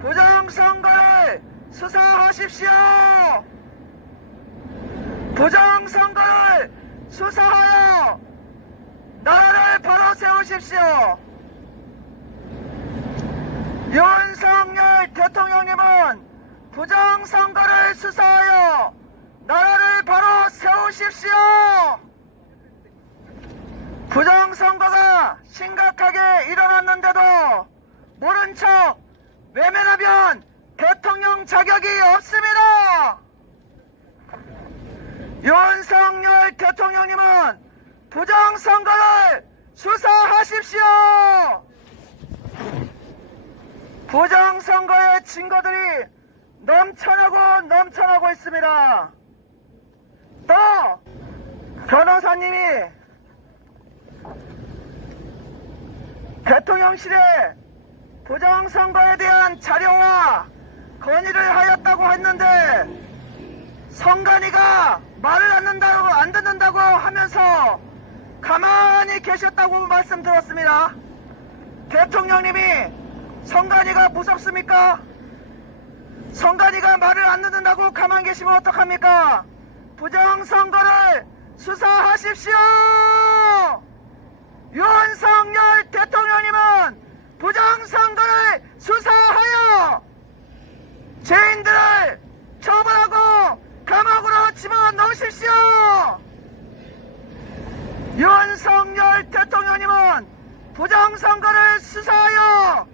부정선거를 수사하십시오. 부정선거를 수사하여 나라를 바로 세우십시오. 윤석열 대통령님은 부정선거를 수사하여 나라를 바로 세우십시오. 부정선거가 심각하게 일어났는데도 모른 척 외면하면 대통령 자격이 없습니다. 윤석열 대통령님은 부정선거를 수사하십시오. 부정선거의 증거들이 넘쳐나고 있습니다. 또 변호사님이 대통령실에 부정선거에 대한 자료와 건의를 하였다고 했는데 선관위가 말을 안 듣는다고 하면서 가만히 계셨다고 말씀 들었습니다. 대통령님이 선관위가 무섭습니까? 선관위가 말을 안 듣는다고 가만히 계시면 어떡합니까? 부정선거를 수사하십시오. 윤석열 대통령님은 부정선거를 수사하여 죄인들을 처벌하고 감옥으로 집어넣으십시오. 윤석열 대통령님은 부정선거를 수사하여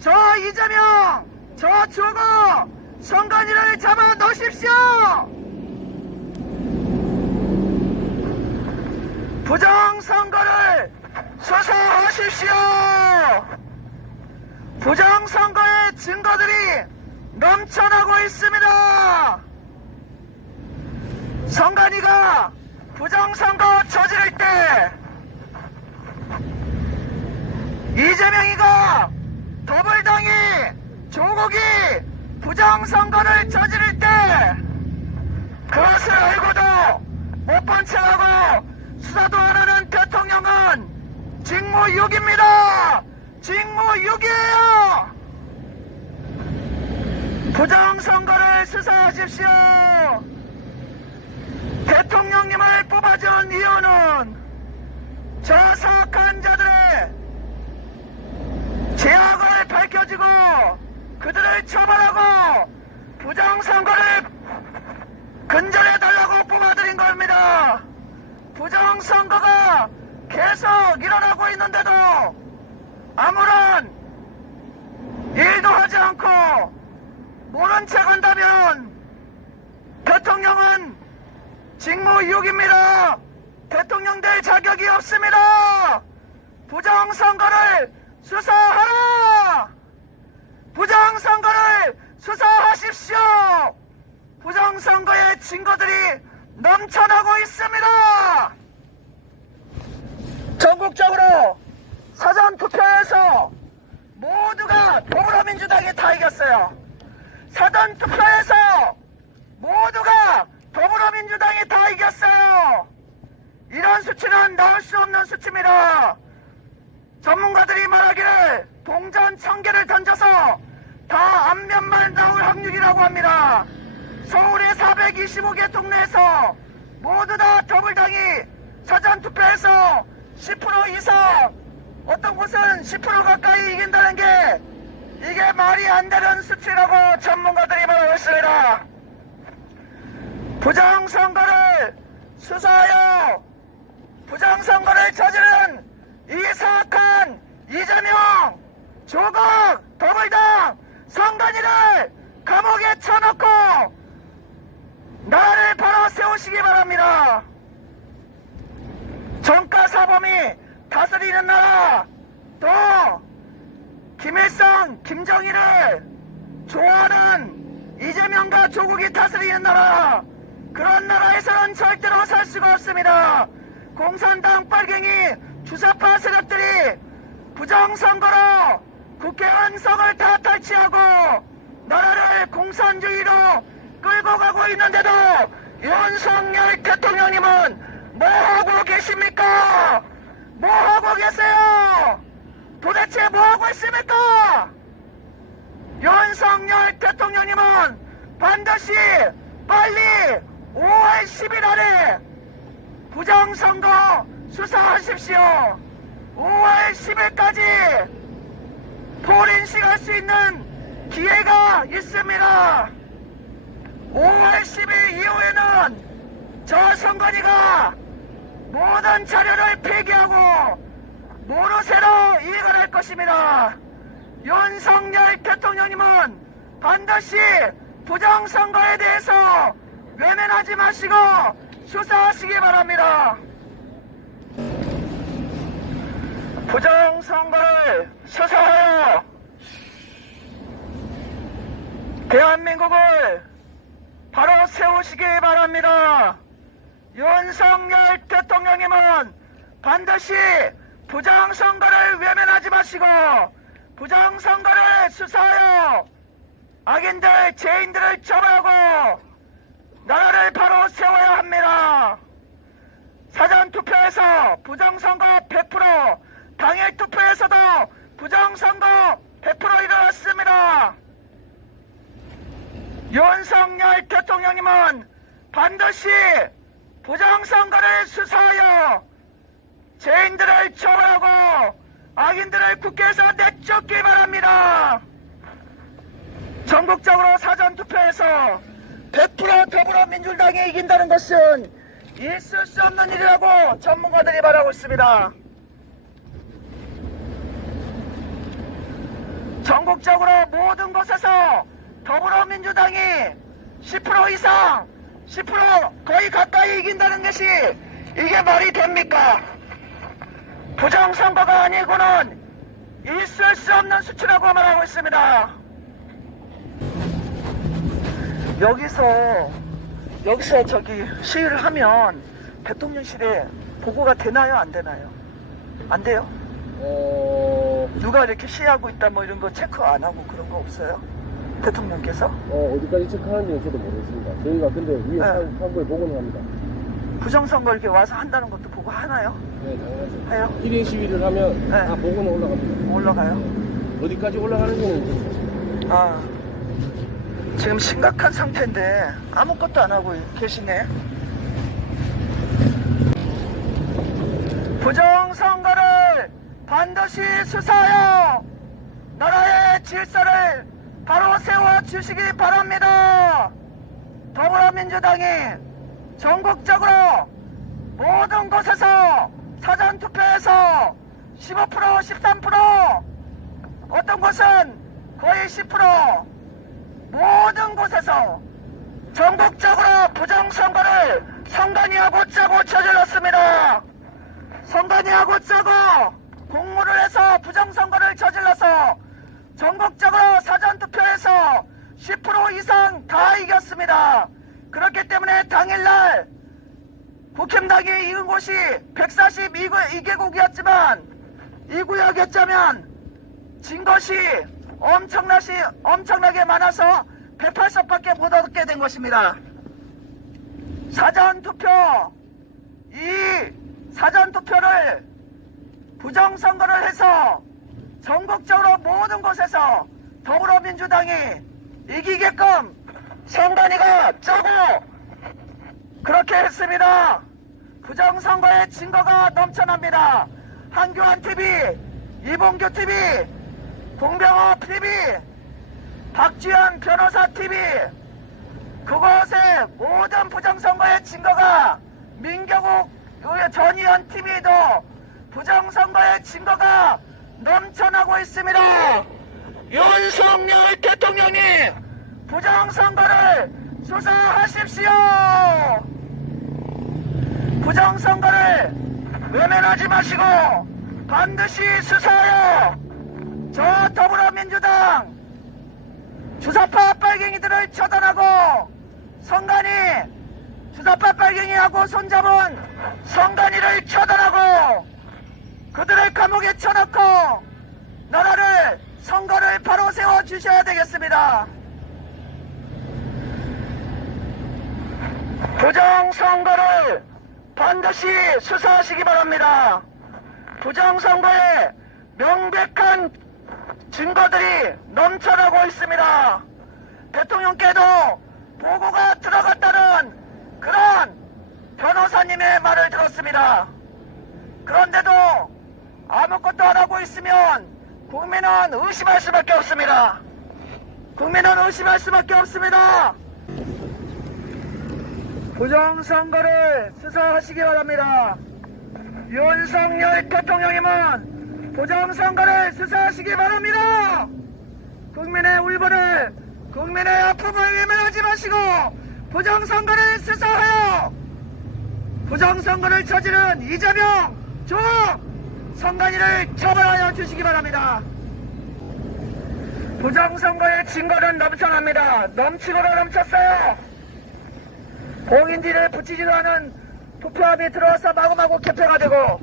저 이재명, 저 조국 선관위를 잡아넣으십시오. 부정선거를 수사하십시오. 부정선거의 증거들이 넘쳐나고 있습니다. 선관위가 부정선거 저지를 때 이재명이가 더불당이 조국이 부정선거를 저지를 때 그것을 알고도 못 본 척하고 수사도 안 하는 대통령은 직무유기입니다. 직무유기예요. 부정선거를 수사하십시오. 대통령님을 뽑아준 이유는 저 사악한 자들의 죄악을 밝혀지고 그들을 처벌하고 부정선거를 근절해달라고 뽑아들인 겁니다. 부정선거가 계속 일어나고 있는데도 아무런 일도 하지 않고 모른 척 한다면 대통령은 직무유기입니다. 대통령 될 자격이 없습니다. 부정선거를 수사하라! 부정선거를 수사하십시오! 부정선거의 증거들이 넘쳐나고 있습니다. 전국적으로 사전투표에서 모두가 더불어민주당이 다 이겼어요. 사전투표에서 모두가 더불어민주당이 다 이겼어요. 이런 수치는 나올 수 없는 수치입니다. 전문가들이 말하기를 동전 1000개를 던져서 다 앞면만 나올 확률이라고 합니다. 서울의 425개 동네에서 모두 다 더불당이 사전투표에서 10% 이상, 어떤 곳은 10% 가까이 이긴다는 게 이게 말이 안 되는 수치라고 전문가들이 말하고 있습니다. 부정선거를 수사하여 부정선거를 저지른 이 사악한 이재명, 조국, 더불당, 선관위를 감옥에 쳐넣고 나라를 바로 세우시기 바랍니다. 정가사범이 다스리는 나라, 또 김일성, 김정일을 좋아하는 이재명과 조국이 다스리는 나라, 그런 나라에서는 절대로 살 수가 없습니다. 공산당 빨갱이 주사파 세력들이 부정선거로 국회의원석을 다 탈취하고 나라를 공산주의로 끌고 가고 있는데도 윤석열 대통령님은 뭐하고 계십니까? 뭐하고 계세요? 도대체 뭐하고 있습니까? 윤석열 대통령님은 반드시 빨리 5월 10일 안에 부정선거 수사하십시오. 5월 10일까지 포렌식할 수 있는 기회가 있습니다. 5월 10일 이후에는 저 선관위가 모든 자료를 폐기하고 모르쇠로 이행할 것입니다. 윤석열 대통령님은 반드시 부정선거에 대해서 외면하지 마시고 수사하시기 바랍니다. 부정선거를 수사하여 대한민국을 바로 세우시기 바랍니다. 윤석열 대통령님은 반드시 부정선거를 외면하지 마시고 부정선거를 수사하여 악인들, 죄인들을 처벌하고 나라를 바로 세워야 합니다. 사전투표에서 부정선거 100%, 당일투표에서도 부정선거 100% 일어났습니다. 윤석열 대통령님은 반드시 부정선거를 수사하여 죄인들을 처벌하고 악인들을 국회에서 내쫓기 바랍니다. 전국적으로 사전투표에서 100% 더불어민주당이 이긴다는 것은 있을 수 없는 일이라고 전문가들이 말하고 있습니다. 전국적으로 모든 곳에서 더불어민주당이 10% 이상, 10% 거의 가까이 이긴다는 것이 이게 말이 됩니까? 부정선거가 아니고는 있을 수 없는 수치라고 말하고 있습니다. 여기서 저기 시위를 하면 대통령실에 보고가 되나요? 안 되나요? 안 돼요? 누가 이렇게 시위하고 있다 뭐 이런 거 체크 안 하고 그런 거 없어요? 대통령께서? 어디까지 체크하는지는 저도 모르겠습니다. 저희가 근데 위에 상부에 보고는 합니다. 부정선거 이렇게 와서 한다는 것도 보고 하나요? 네, 당연하죠. 해요? 1인 시위를 하면 네. 다 보고는 올라갑니다. 올라가요? 네. 어디까지 올라가는지는 지금 심각한 상태인데 아무것도 안 하고 계시네. 부정선거를 반드시 수사하여 나라의 질서를 바로 세워주시기 바랍니다. 더불어민주당이 전국적으로 모든 곳에서 사전투표에서 15%, 13%, 어떤 곳은 거의 10%, 모든 곳에서 전국적으로 부정선거를 선관위하고 짜고 저질렀습니다. 선관위하고 짜고 공모를 해서 부정선거를 저질러서 전국적으로 사전투표에서 10% 이상 다 이겼습니다. 그렇기 때문에 당일날 국힘당이 이긴 곳이 142개국이었지만 이 구역이었자면 진 것이 엄청나게 많아서 108석밖에 못 얻게 된 것입니다. 사전투표를 부정선거를 해서 전국적으로 모든 곳에서 더불어민주당이 이기게끔 선관위가 짜고 그렇게 했습니다. 부정선거의 증거가 넘쳐납니다. 한교안 TV, 이봉규 TV, 공병호 TV, 박지현 변호사 TV, 그곳에 모든 부정선거의 증거가, 민경욱 전의원 TV도 부정선거의 증거가 넘쳐나고 있습니다. 윤석열 대통령이 부정선거를 수사하십시오. 부정선거를 외면하지 마시고 반드시 수사하여 저 더불어민주당 주사파 빨갱이들을 처단하고 선관위 주사파 빨갱이하고 손잡은 선관위를 처단하고 그들을 감옥에 쳐넣고 나라를 선거를 바로 세워 주셔야 되겠습니다. 부정선거를 반드시 수사하시기 바랍니다. 부정선거에 명백한 증거들이 넘쳐나고 있습니다. 대통령께도 보고가 들어갔다는 그런 변호사님의 말을 들었습니다. 그런데도 아무것도 안 하고 있으면 국민은 의심할 수밖에 없습니다. 국민은 의심할 수밖에 없습니다. 부정선거를 수사하시기 바랍니다. 윤석열 대통령님은 부정선거를 수사하시기 바랍니다. 국민의 울분을, 국민의 아픔을 외면하지 마시고 부정선거를 수사하여 부정선거를 저지른 이재명, 조국, 선관위를 처벌하여 주시기 바랍니다. 부정선거의 증거는 넘쳐납니다. 넘치고도 넘쳤어요. 봉인지를 붙이지도 않은 투표함이 들어와서 마구마구 개표가 되고,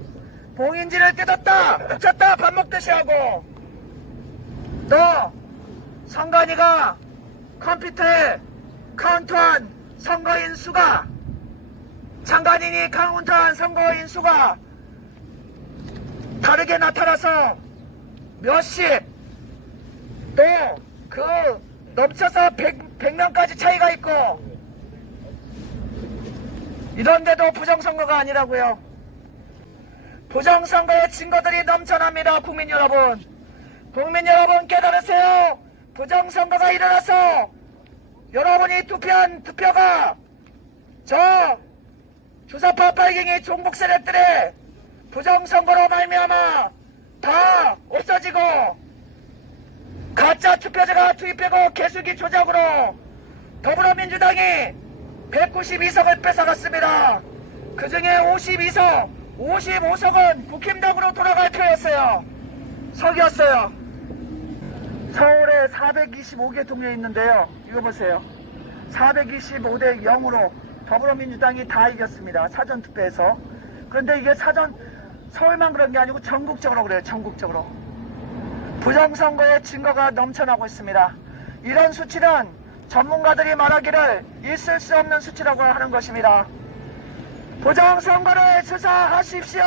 봉인지를 뜯었다 붙였다 밥 먹듯이 하고, 또 선관위가 컴퓨터에 카운트한 선거인 수가, 장관인이 카운트한 선거인 수가 다르게 나타나서 몇십, 또 그 넘쳐서 100명까지 차이가 있고, 이런데도 부정선거가 아니라고요. 부정선거의 증거들이 넘쳐납니다. 국민 여러분, 국민 여러분 깨달으세요. 부정선거가 일어나서 여러분이 투표한 투표가 저 주사파 빨갱이 종북 세력들의 부정선거로 말미암아 다 없어지고, 가짜 투표자가 투입되고 개수기 조작으로 더불어민주당이 192석을 뺏어갔습니다. 그 중에 55석은 국힘당으로 돌아갈 표였어요. 석이었어요. 서울에 425개 동네 있는데요. 이거 보세요. 425대 0으로 더불어민주당이 다 이겼습니다. 사전투표에서. 그런데 이게 서울만 그런 게 아니고 전국적으로 그래요. 전국적으로. 부정선거의 증거가 넘쳐나고 있습니다. 이런 수치는 전문가들이 말하기를 있을 수 없는 수치라고 하는 것입니다. 부정선거를 수사하십시오.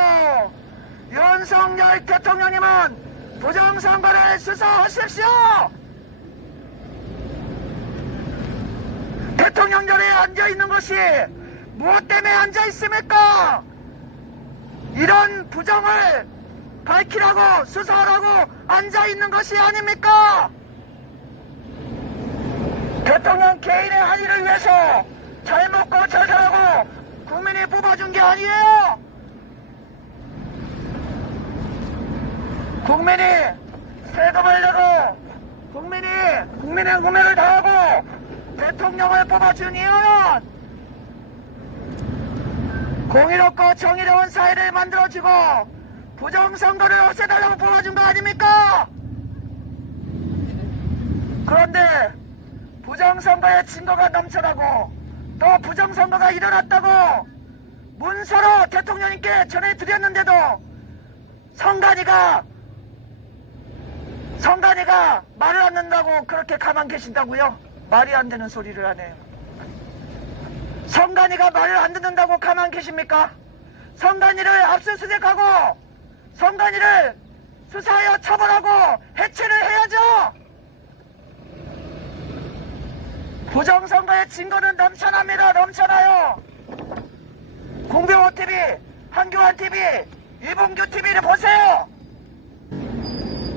윤석열 대통령님은 부정선거를 수사하십시오. 대통령 자리에 앉아있는 것이 무엇 때문에 앉아있습니까? 이런 부정을 밝히라고, 수사하라고 앉아있는 것이 아닙니까? 대통령 개인의 한의를 위해서 잘 먹고 잘 살라고 국민이 뽑아준 게 아니에요. 국민이 세금을 내고 국민의 구매를 다하고 대통령을 뽑아준 이유는 공의롭고 정의로운 사회를 만들어주고 부정선거를 없애달라고 뽑아준 거 아닙니까? 그런데 부정선거의 증거가 넘쳐나고 또 부정선거가 일어났다고 문서로 대통령님께 전해드렸는데도 선관위가 말을 안 듣는다고 그렇게 가만 계신다고요? 말이 안 되는 소리를 하네요. 선관위가 말을 안 듣는다고 가만 계십니까? 선관위를 압수수색하고 선관위를 수사하여 처벌하고 해체를 해야죠. 부정선거의 증거는 넘쳐납니다. 넘쳐나요. 공병호 TV, 한교안 TV, 이봉규 TV를 보세요.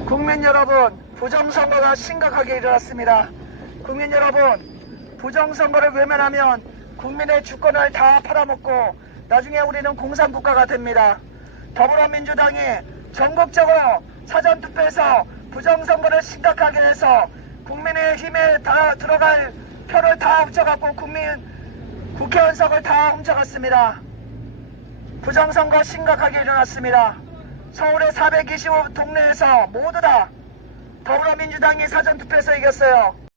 국민 여러분, 부정선거가 심각하게 일어났습니다. 국민 여러분, 부정선거를 외면하면 국민의 주권을 다 팔아먹고 나중에 우리는 공산국가가 됩니다. 더불어민주당이 전국적으로 사전투표에서 부정선거를 심각하게 해서 국민의힘에 다 들어갈 표를 다 훔쳐갖고 국회의원석을 다 훔쳐갔습니다. 부정선거 심각하게 일어났습니다. 서울의 425 동네에서 모두 다 더불어민주당이 사전투표에서 이겼어요.